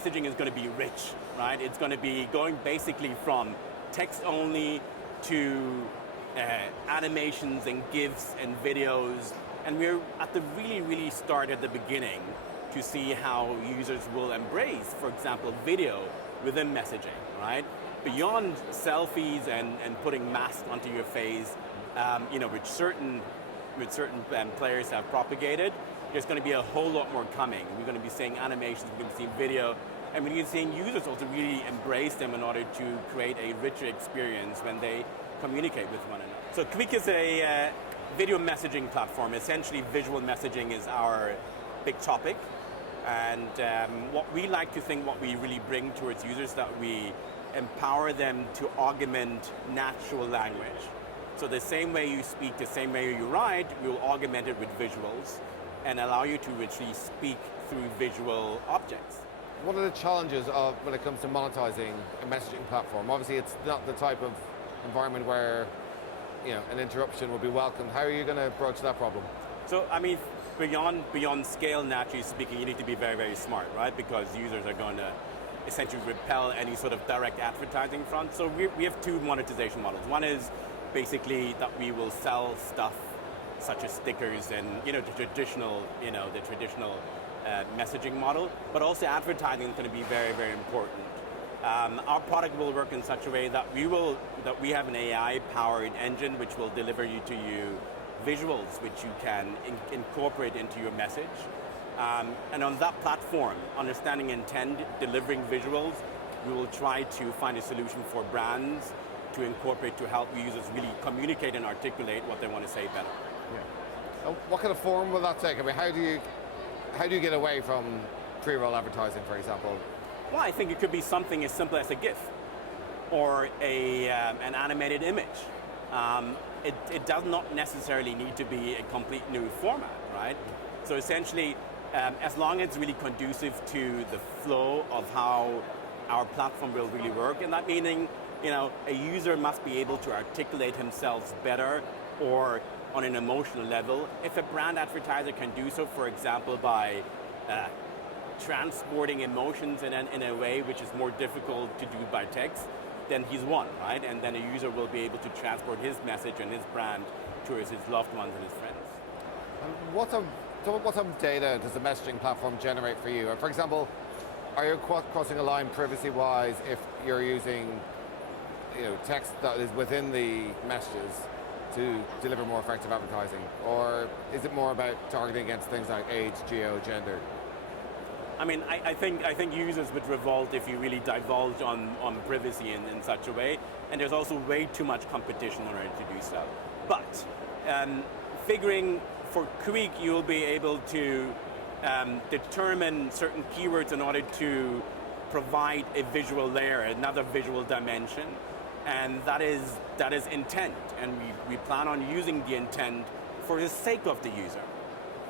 messaging is going to be rich, right? It's going to be going basically from text only to animations and GIFs and videos. And we're at the really start at the beginning to see how users will embrace, for example, video within messaging, right? Beyond selfies and putting masks onto your face, which certain players have propagated, there's going to be a whole lot more coming. We're going to be seeing animations, we're going to be seeing video, and we're going to be seeing users also really embrace them in order to create a richer experience when they communicate with one another. So Kweak is a video messaging platform. Essentially, visual messaging is our big topic. And what we like to think, what we really bring towards users, that we empower them to augment natural language. So the same way you speak, the same way you write, we'll augment it with visuals and allow you to actually speak through visual objects. What are the challenges when it comes to monetizing a messaging platform? Obviously, it's not the type of environment where an interruption will be welcomed. How are you going to approach that problem? So, I mean, beyond scale, naturally speaking, you need to be very smart, right? Because users are going to essentially repel any sort of direct advertising front. So we have two monetization models. One is basically that we will sell stuff such as stickers and the traditional messaging model, but also advertising is going to be very important. Our product will work in such a way that we have an AI-powered engine which will deliver to you visuals which you can incorporate into your message. And on that platform, understanding intent, delivering visuals, we will try to find a solution for brands to incorporate to help users really communicate and articulate what they want to say better. Yeah. What kind of form will that take? I mean, how do you get away from pre-roll advertising, for example? Well, I think it could be something as simple as a GIF or an animated image. It does not necessarily need to be a complete new format, right? So essentially, as long as it's really conducive to the flow of how our platform will really work, and that meaning, a user must be able to articulate himself better or on an emotional level. If a brand advertiser can do so, for example, by transporting emotions in a way which is more difficult to do by text, then he's won, right? And then a user will be able to transport his message and his brand towards his loved ones and his friends. What type of data does the messaging platform generate for you? For example, are you crossing a line privacy-wise if you're using text that is within the messages to deliver more effective advertising? Or is it more about targeting against things like age, geo, gender? I mean, I think users would revolt if you really divulge on privacy in such a way, and there's also way too much competition in order to do so. But figuring for Kweak, you'll be able to determine certain keywords in order to provide a visual layer, another visual dimension, and that is intent, and we plan on using the intent for the sake of the user,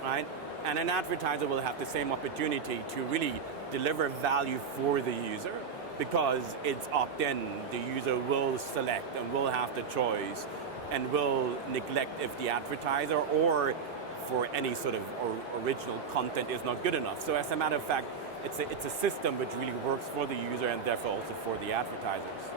right? And an advertiser will have the same opportunity to really deliver value for the user because it's opt-in. The user will select and will have the choice and will neglect if the advertiser or for any sort of original content is not good enough. So as a matter of fact, it's a system which really works for the user and therefore also for the advertisers.